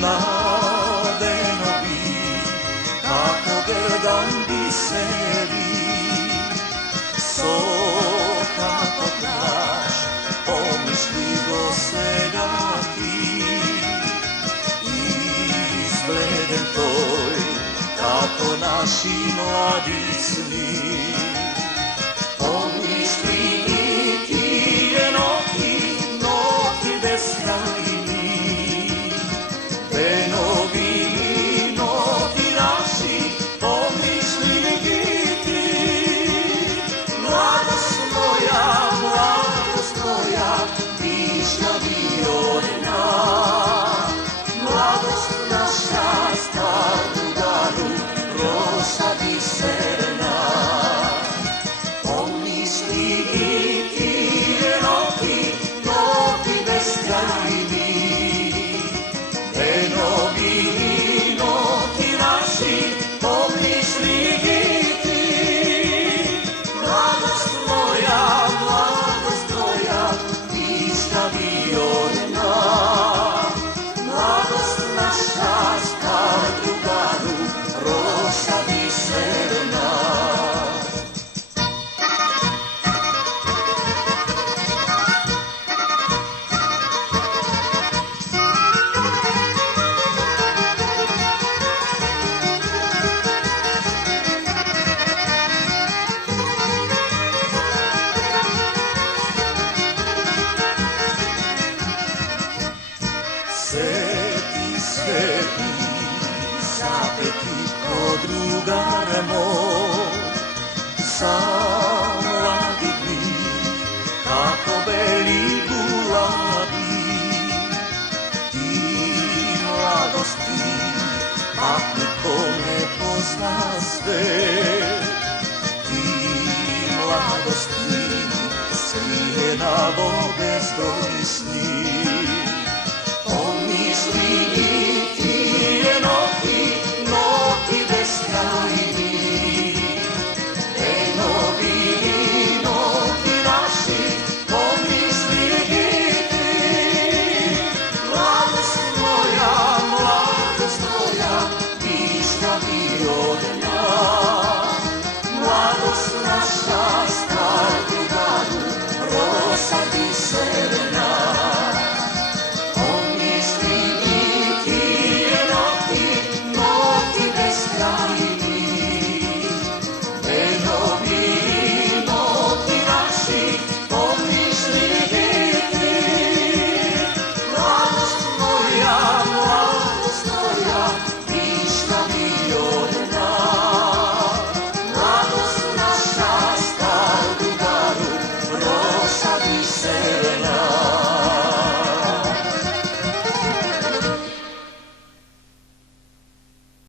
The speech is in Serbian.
mladenovi, kako gledam biseri, soka potraš, pomišljivo sedati, izgledem tvoj, kako naši mladi sni. Pomišli i ti je noki beskrajni, venovi noti naši, pomišli i ti. Mladost moja, višnja viorna, mladost naša staru daru, rosa biserna. Pomisli i ti noki beskrajni, venovi noti naši, pomisli i ti. Mladost moja, višnja viorna, mladost naša star drugaru, rosa biserna. Sveti, zapeti ko drugar moj, zamladigli kako beli gulabi. Ti mladosti, pak niko ne pozna svet. Ti mladosti, skrivena vode zbroj sni. Pomisli i ti je noki beskrajni, venovi noti naši, pomisli i ti. Mladost moja, višnja viorna, mladost naša star drugaru, rosa biserna.